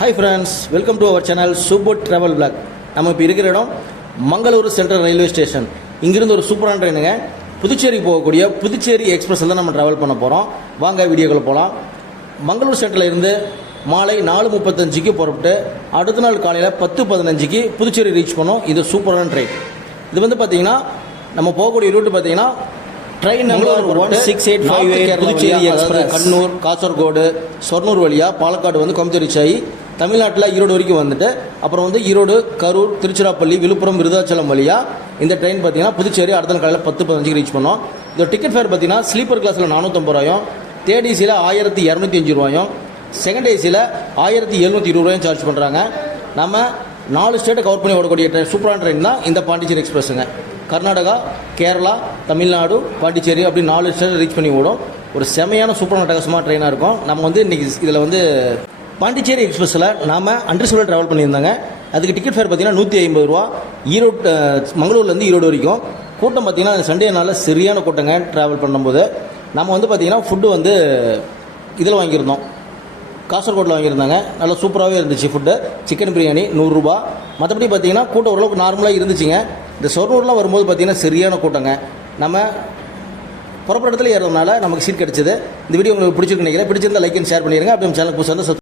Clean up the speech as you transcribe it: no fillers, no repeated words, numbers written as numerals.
Hi friends, welcome to our channel Super Travel Vlog. நம்ம இப்போ இருக்கிற இடம் மங்களூர் சென்ட்ரல் ரயில்வே ஸ்டேஷன். இங்கிருந்து ஒரு சூப்பரான ட்ரெயினுங்க. புதுச்சேரி போகக்கூடிய புதுச்சேரி எக்ஸ்பிரஸில் தான் நம்ம ட்ராவல் பண்ண போகிறோம். வாங்க வீடியோக்குள்ள போகலாம். மங்களூர் சென்ட்ரலில் இருந்து மாலை 4:35க்கு புறப்பட்டு அடுத்த நாள் காலையில் 10:15க்கு புதுச்சேரி ரீச் பண்ணோம். இது சூப்பரான ட்ரெயின். இது வந்து பார்த்தீங்கன்னா நம்ம போகக்கூடிய ரூட்டு பார்த்தீங்கன்னா train number 1685 Puducherry express Kannur, Kasaragod, Shoranur வழியாக பாலக்காடு வந்து கோயம்புத்தூர் ரீச் ஆகி தமிழ்நாட்டில் ஈரோடு வரைக்கும் வந்துட்டு அப்புறம் வந்து ஈரோடு, கரூர், திருச்சிராப்பள்ளி, விழுப்புரம், விருதாச்சலம் வழியாக இந்த ட்ரெயின் பார்த்தீங்கன்னா புதுச்சேரி அடுத்த நாள் காலையில் 10:15க்கு ரீச் பண்ணோம். இந்த டிக்கெட் ஃபேர் பார்த்தீங்கன்னா ஸ்லீப்பர் கிளாஸில் 450 ரூபாயும், தேர்ட் ஏசியில் 1205 ரூபாயும், செகண்ட் ஏசியில் 1720 ரூபாயும் சார்ஜ் பண்ணுறாங்க. நம்ம 4 ஸ்டேட்டை கவர் பண்ணி ஓடக்கூடிய சூப்பரான ட்ரெயின் தான் இந்த பாண்டிச்சேரி எக்ஸ்பிரஸுங்க. கர்நாடகா, கேரளா, தமிழ்நாடு, பாண்டிச்சேரி அப்படி 4 ஸ்டேட் ரீச் பண்ணி ஓடும். ஒரு செமையான சூப்பரான அட்டகாசமாக ட்ரெயினாக இருக்கும். நம்ம வந்து இன்றைக்கி இதில் வந்து பாண்டிச்சேரி எக்ஸ்பிரஸில் நாம் அண்டர்சூரில் ட்ராவல் பண்ணியிருந்தாங்க. அதுக்கு டிக்கெட் ஃபேர் பார்த்தீங்கன்னா 150 ரூபா. ஈரோடு மங்களூர்லேருந்து ஈரோடு வரைக்கும் கூட்டம் பார்த்தீங்கன்னா சண்டே நாளில் சரியான கூட்டங்க. ட்ராவல் பண்ணும்போது நம்ம வந்து பார்த்திங்கன்னா ஃபுட்டு வந்து இதில் வாங்கியிருந்தோம், காசர்கோட்டில் வாங்கியிருந்தாங்க. நல்லா சூப்பராகவே இருந்துச்சு ஃபுட்டு. சிக்கன் பிரியாணி 100 ரூபா. மற்றபடி பார்த்தீங்கன்னா கூட்டம் ஓரளவுக்கு நார்மலாக இருந்துச்சுங்க. இந்த சொர்ணூர்லாம் வரும்போது பார்த்தீங்கன்னா சரியான கூட்டங்க. நம்ம புறப்பட இடத்துல ஏறதுனால நமக்கு சீட் கிடச்சிது. இந்த வீடியோ உங்களுக்கு பிடிச்சிருக்கு நினைக்கிறேன். பிடிச்சிருந்தா லைக் அண்ட் ஷேர் பண்ணிடுங்க. அப்படி நம்ம சேனல் புதுசாக